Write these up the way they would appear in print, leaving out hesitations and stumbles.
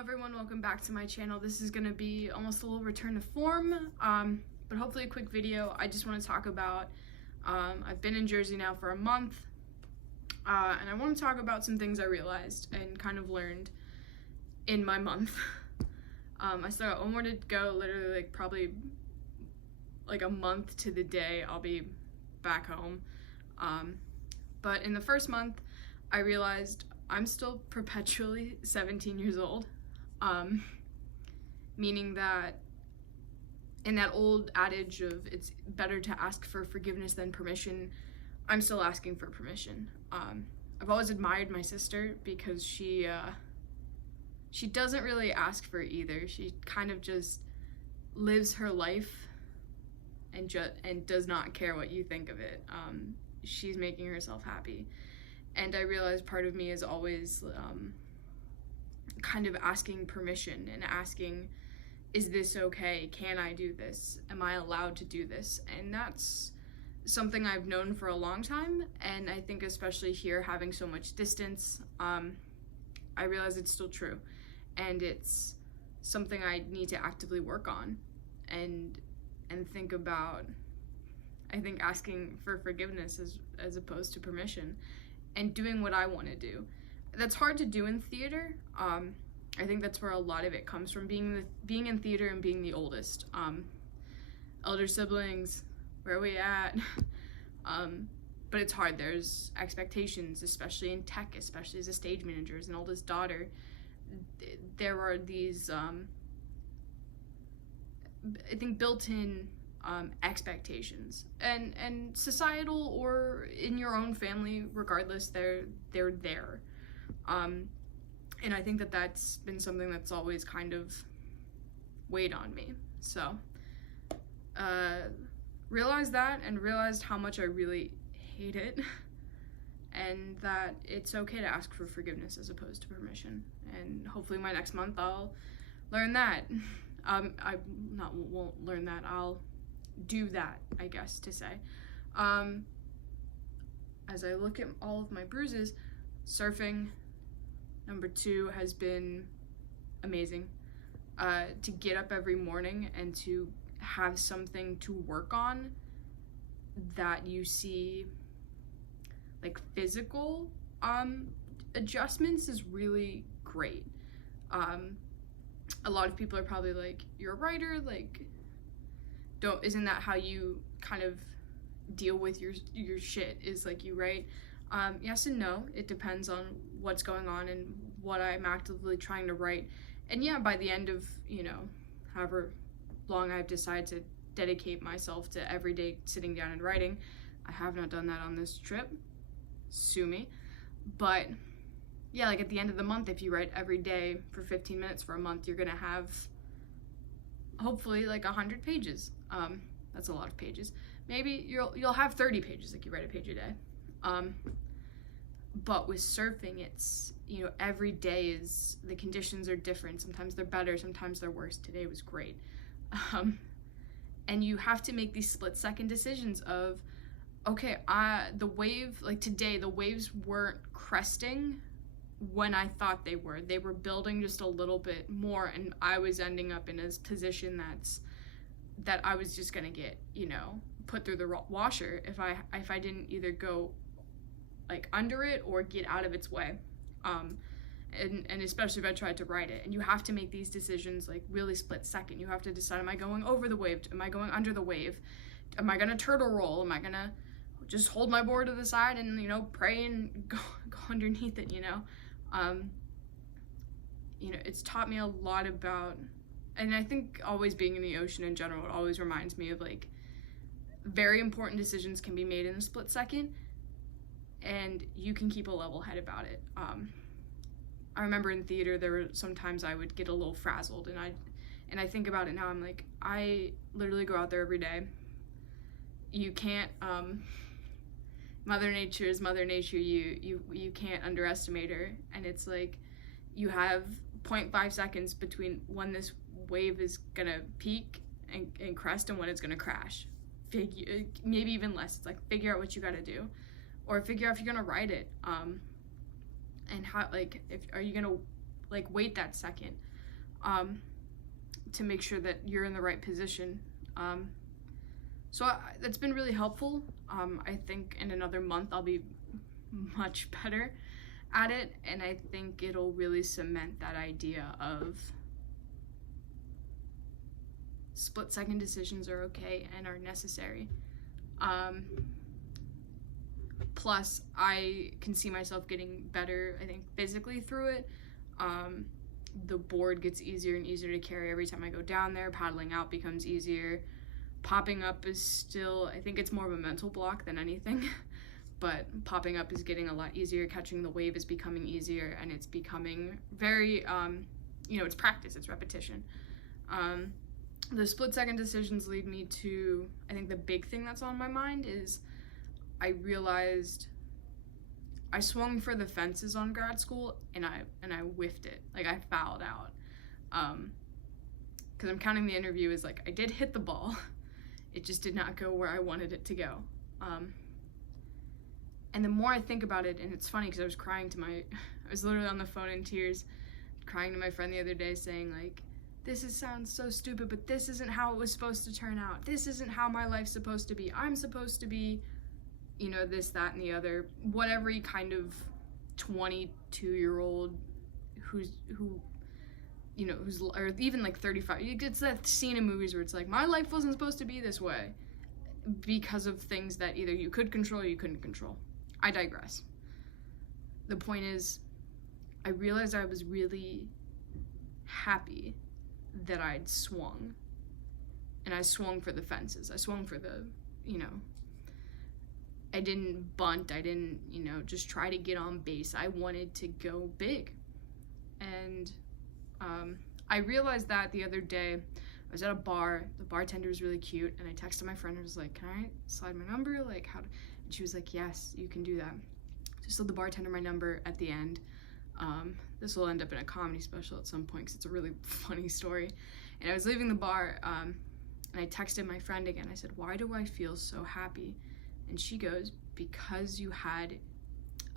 everyone, welcome back to my channel. This is gonna be almost a little return to form, but hopefully a quick video. I just want to talk about, I've been in Jersey now for a month, and I want to talk about some things I realized and kind of learned in my month. I still got one more to go, literally probably like a month to the day I'll be back home. But in the first month, I realized I'm still perpetually 17 years old, meaning that in that old adage of it's better to ask for forgiveness than permission, I'm still asking for permission. I've always admired my sister because she doesn't really ask for either. She kind of just lives her life and does not care what you think of it. She's making herself happy. And I realized part of me is always kind of asking permission and asking, is this okay? Can I do this? Am I allowed to do this? And that's something I've known for a long time. And I think especially here, having so much distance, I realize it's still true. And it's something I need to actively work on and think about, I think, asking for forgiveness as opposed to permission. And doing what I want to do. That's hard to do in theater. I think that's where a lot of it comes from, being in theater and being the oldest. Elder siblings, where are we at? But it's hard. There's expectations, especially in tech, especially as a stage manager, as an oldest daughter. There are these, I think, built-in expectations and societal or in your own family, regardless, they're there. And I think that that's been something that's always kind of weighed on me. So realized that and realized how much I really hate it and that it's okay to ask for forgiveness as opposed to permission. And hopefully my next month I'll learn that. Won't learn that, I'll do that, I guess to say. As I look at all of my bruises, surfing, number 2, has been amazing. To get up every morning and to have something to work on that you see like physical adjustments is really great. A lot of people are probably like, you're a writer, like, isn't that how you kind of deal with your shit, is like you write? Yes and no. It depends on what's going on and what I'm actively trying to write. And yeah, by the end of, however long I've decided to dedicate myself to every day sitting down and writing, I have not done that on this trip, sue me, but yeah, like at the end of the month, if you write every day for 15 minutes for a month, you're gonna have hopefully like 100 pages. That's a lot of pages. Maybe you'll have 30 pages, like you write a page a day. But with surfing, it's, every day is, the conditions are different. Sometimes they're better, sometimes they're worse. Today was great. And you have to make these split-second decisions of, okay, the wave, like today, the waves weren't cresting when I thought they were. They were building just a little bit more, and I was ending up in a position that I was just gonna get, put through the washer if I didn't either go like under it or get out of its way. And especially if I tried to ride it. And you have to make these decisions like really split second. You have to decide, am I going over the wave? Am I going under the wave? Am I gonna turtle roll? Am I gonna just hold my board to the side and, pray and go underneath it, It's taught me a lot about, and I think always being in the ocean in general, it always reminds me of like very important decisions can be made in a split second and you can keep a level head about it. I remember in theater, there were sometimes I would get a little frazzled, and I think about it now, I'm like, I literally go out there every day. You can't, Mother Nature is Mother Nature, you can't underestimate her, and it's like, you have 0.5 seconds between when this wave is gonna peak and crest and when it's gonna crash. Maybe even less. It's like, figure out what you gotta do, or figure out if you're gonna ride it, and how, like, are you gonna like wait that second? to make sure that you're in the right position. That's been really helpful. I think in another month I'll be much better at it, and I think it'll really cement that idea of split-second decisions are okay and are necessary. Plus, I can see myself getting better, I think, physically through it. The board gets easier and easier to carry every time I go down there. Paddling out becomes easier. Popping up is still, I think it's more of a mental block than anything. But popping up is getting a lot easier. Catching the wave is becoming easier, and it's becoming very, it's practice, it's repetition. The split-second decisions lead me to, I think the big thing that's on my mind is I realized I swung for the fences on grad school, and I whiffed it. Like, I fouled out. Because I'm counting the interview as, like, I did hit the ball. It just did not go where I wanted it to go. And the more I think about it, and it's funny because I was literally on the phone in tears, crying to my friend the other day saying, like, sounds so stupid, but this isn't how it was supposed to turn out. This isn't how my life's supposed to be. I'm supposed to be, this, that, and the other. Whatever kind of 22-year-old or even like 35. It's that scene in movies where it's like, my life wasn't supposed to be this way because of things that either you could control or you couldn't control. I digress. The point is, I realized I was really happy that I'd swung. And I swung for the fences. I swung for the, I didn't bunt. I didn't, just try to get on base. I wanted to go big. And I realized that the other day. I was at a bar. The bartender was really cute, and I texted my friend. I was like, "Can I slide my number? Like, how?" And she was like, "Yes, you can do that." So I slid the bartender my number at the end. This will end up in a comedy special at some point because it's a really funny story. And I was leaving the bar, and I texted my friend again. I said, "Why do I feel so happy?" And she goes, "Because you had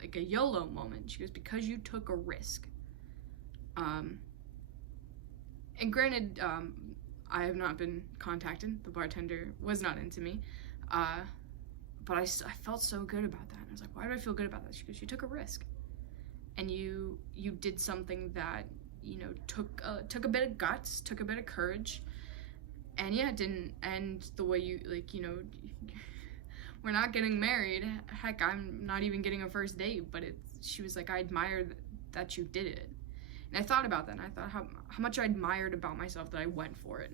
like a YOLO moment." She goes, "Because you took a risk." And granted, I have not been contacted. The bartender was not into me. But I felt so good about that. And I was like, why do I feel good about that? She goes, you took a risk. And you did something that, took a bit of guts, took a bit of courage. And yeah, it didn't end the way you, we're not getting married. Heck, I'm not even getting a first date. But she was like, I admire that you did it. And I thought about that, and I thought how much I admired about myself that I went for it.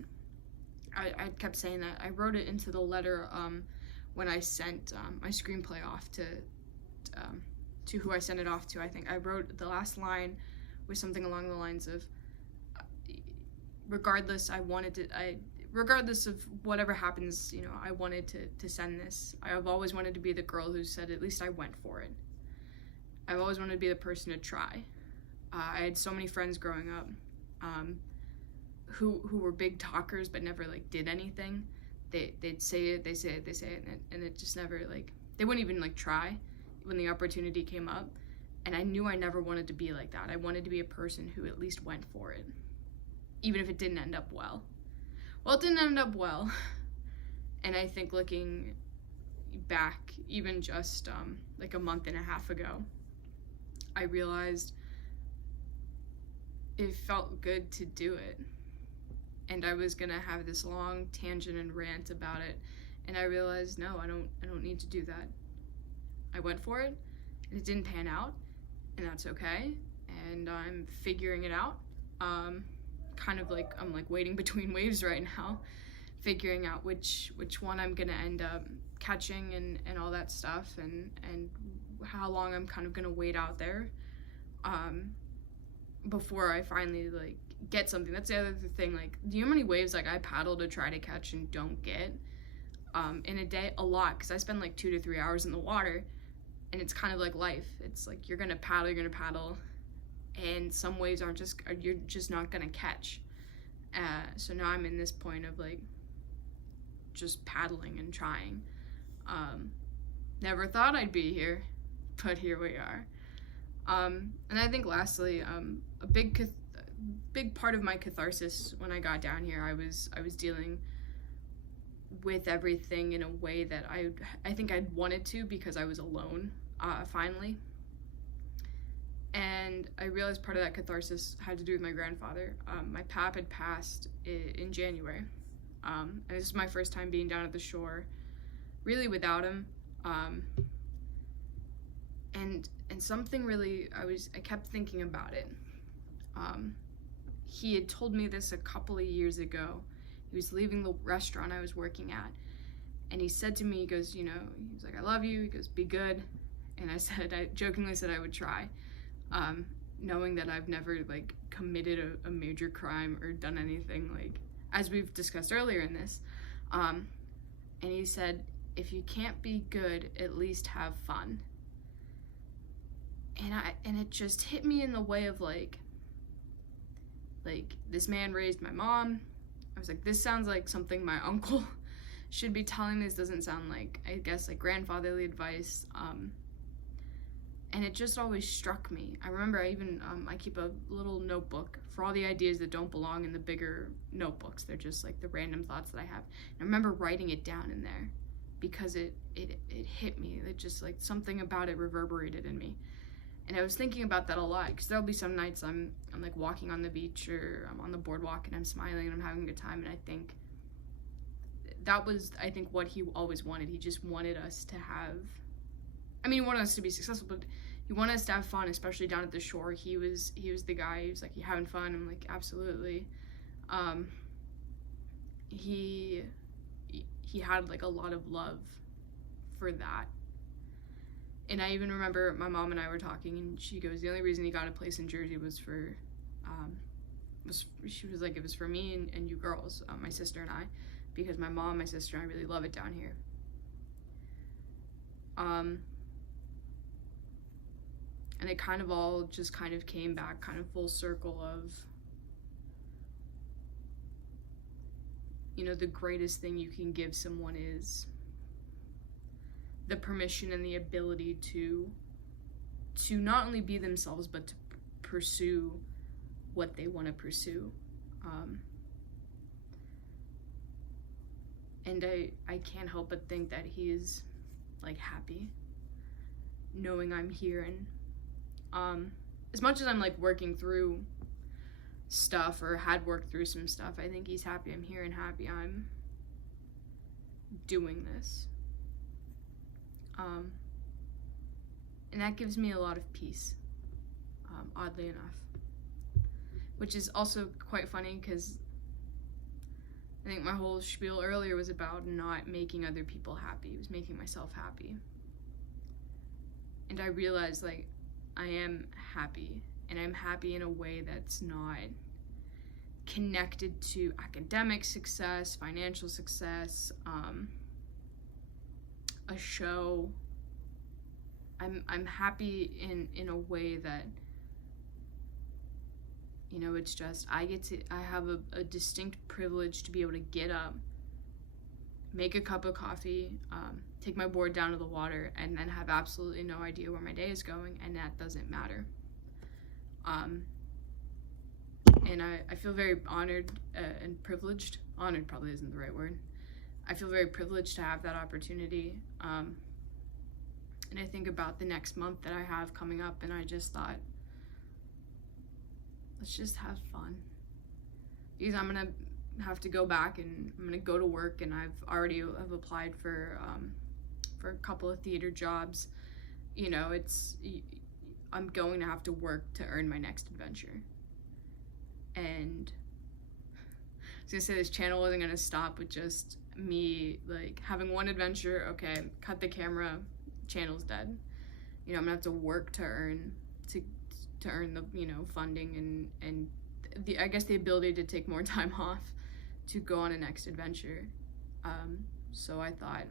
I kept saying that. I wrote it into the letter when I sent my screenplay off to who I sent it off to. I think I wrote the last line was something along the lines of, regardless of whatever happens, I wanted to send this. I've always wanted to be the girl who said, at least I went for it. I've always wanted to be the person to try. I had so many friends growing up who were big talkers but never did anything. They'd say it, and it just never they wouldn't even try when the opportunity came up. And I knew I never wanted to be like that. I wanted to be a person who at least went for it, even if it didn't end up well. Well, it didn't end up well, and I think looking back, even just a month and a half ago, I realized it felt good to do it. And I was gonna have this long tangent and rant about it, and I realized, no, I don't need to do that. I went for it, and it didn't pan out, and that's okay, and I'm figuring it out. I'm wading between waves right now, figuring out which one I'm gonna end up catching and all that stuff, and how long I'm kind of gonna wait out there before I finally get something. That's the other thing. Do you know how many waves I paddle to try to catch and don't get in a day? A lot, because I spend 2 to 3 hours in the water, and it's kind of like life. It's you're gonna paddle, and some waves you're just not gonna catch. So now I'm in this point of just paddling and trying. Never thought I'd be here, but here we are. And I think lastly, big part of my catharsis when I got down here. I was dealing with everything in a way that I think I'd wanted to, because I was alone, finally. And I realized part of that catharsis had to do with my grandfather. My pap had passed in January, and this is my first time being down at the shore, really without him. And something really, I kept thinking about it. He had told me this a couple of years ago. He was leaving the restaurant I was working at, and he said to me, he goes, you know, he's like, I love you. He goes, be good. And I jokingly said I would try, knowing that I've never, like, committed a major crime or done anything, like, as we've discussed earlier in this. And he said, if you can't be good, at least have fun. And it just hit me in the way of, like, this man raised my mom. I was like, this sounds like something my uncle should be telling me. This doesn't sound like, I guess, like grandfatherly advice. And it just always struck me. I remember I keep a little notebook for all the ideas that don't belong in the bigger notebooks. They're just like the random thoughts that I have. And I remember writing it down in there because it hit me. It just, like, something about it reverberated in me. And I was thinking about that a lot, because there'll be some nights I'm like walking on the beach, or I'm on the boardwalk and I'm smiling and I'm having a good time, and I think that was, what he always wanted. He just wanted us to have, he wanted us to be successful, but he wanted us to have fun, especially down at the shore. He was the guy. He was like, you having fun? I'm like, absolutely. He had, like, a lot of love for that. And I even remember my mom and I were talking, and she goes, the only reason he got a place in Jersey was for, she was like, it was for me and you girls, my sister and I, because my mom, my sister, and I really love it down here. And it kind of all just kind of came back kind of full circle of, you know, the greatest thing you can give someone is the permission and the ability to not only be themselves, but to pursue what they want to pursue. And I can't help but think that he is, like, happy knowing I'm here. And as much as I'm, like, working through stuff, or had worked through some stuff, I think he's happy I'm here and happy I'm doing this. And that gives me a lot of peace, oddly enough, which is also quite funny, because I think my whole spiel earlier was about not making other people happy. It was making myself happy. And I realized, like, I am happy, and I'm happy in a way that's not connected to academic success, financial success, a show. I'm happy in a way that, you know, it's just, I have a distinct privilege to be able to get up, make a cup of coffee, take my board down to the water, and then have absolutely no idea where my day is going, and that doesn't matter. And I feel very honored and privileged. Honored probably isn't the right word. I feel very privileged to have that opportunity. And I think about the next month that I have coming up, and I just thought, let's just have fun. Because I'm gonna have to go back, and I'm gonna go to work, and I've already have applied for a couple of theater jobs. You know, I'm going to have to work to earn my next adventure. And I was gonna say this channel wasn't gonna stop with just me, like, having one adventure. Okay, cut the camera, channel's dead. You know, I'm gonna have to work to earn the, you know, funding and the, I guess, the ability to take more time off to go on a next adventure. So I thought,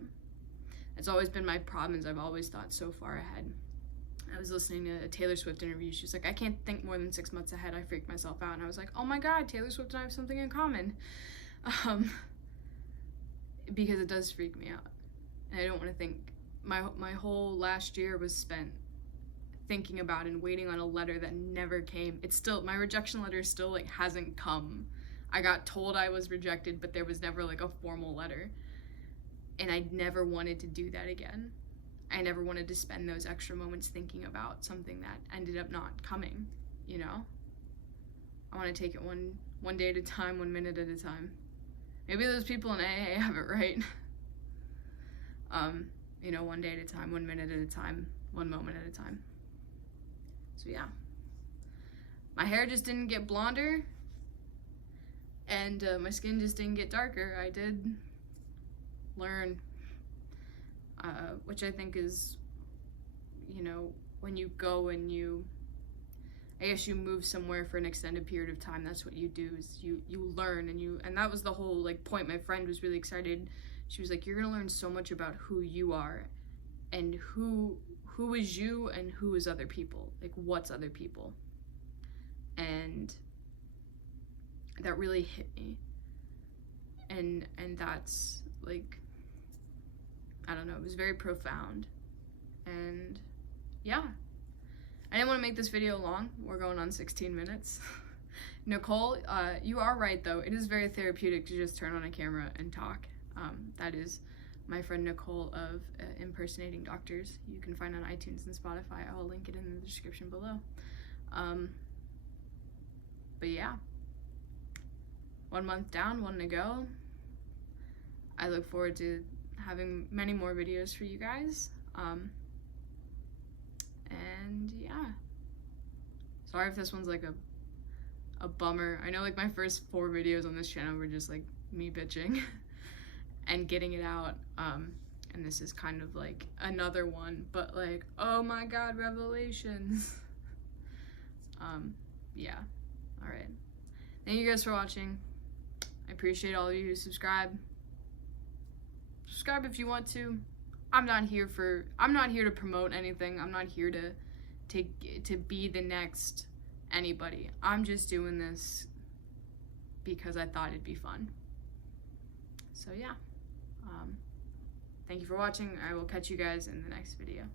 it's always been my problem, is I've always thought so far ahead. I was listening to a Taylor Swift interview. She was like, I can't think more than 6 months ahead. I freaked myself out. And I was like, oh my God, Taylor Swift and I have something in common. Because it does freak me out. And I don't want to think, my whole last year was spent thinking about and waiting on a letter that never came. It's still, my rejection letter still like hasn't come. I got told I was rejected, but there was never like a formal letter. And I never wanted to do that again. I never wanted to spend those extra moments thinking about something that ended up not coming, you know? I want to take it one day at a time, 1 minute at a time. Maybe those people in AA have it right. You know, 1 day at a time, 1 minute at a time, 1 moment at a time. So yeah. My hair just didn't get blonder, and my skin just didn't get darker. I did learn, which I think is, you know, when you go and you, I guess you move somewhere for an extended period of time, that's what you do, is you learn, and that was the whole like point. My friend was really excited. She was like, you're gonna learn so much about who you are, and who is you and who is other people, like what's other people. And that really hit me, and that's like, I don't know, it was very profound. And yeah, I didn't want to make this video long. We're going on 16 minutes. Nicole, you are right though, it is very therapeutic to just turn on a camera and talk. That is my friend Nicole of Impersonating Doctors. You can find on iTunes and Spotify. I'll link it in the description below. But yeah, 1 month down, 1 to go. I look forward to having many more videos for you guys. And yeah, sorry if this one's like a bummer. I know like my first 4 videos on this channel were just like me bitching and getting it out, and this is kind of like another one, but like, oh my god, revelations. Yeah, all right, thank you guys for watching. I appreciate all of you who subscribe if you want to. I'm not here to promote anything. I'm not here to be the next anybody. I'm just doing this because I thought it'd be fun. So yeah, thank you for watching. I will catch you guys in the next video.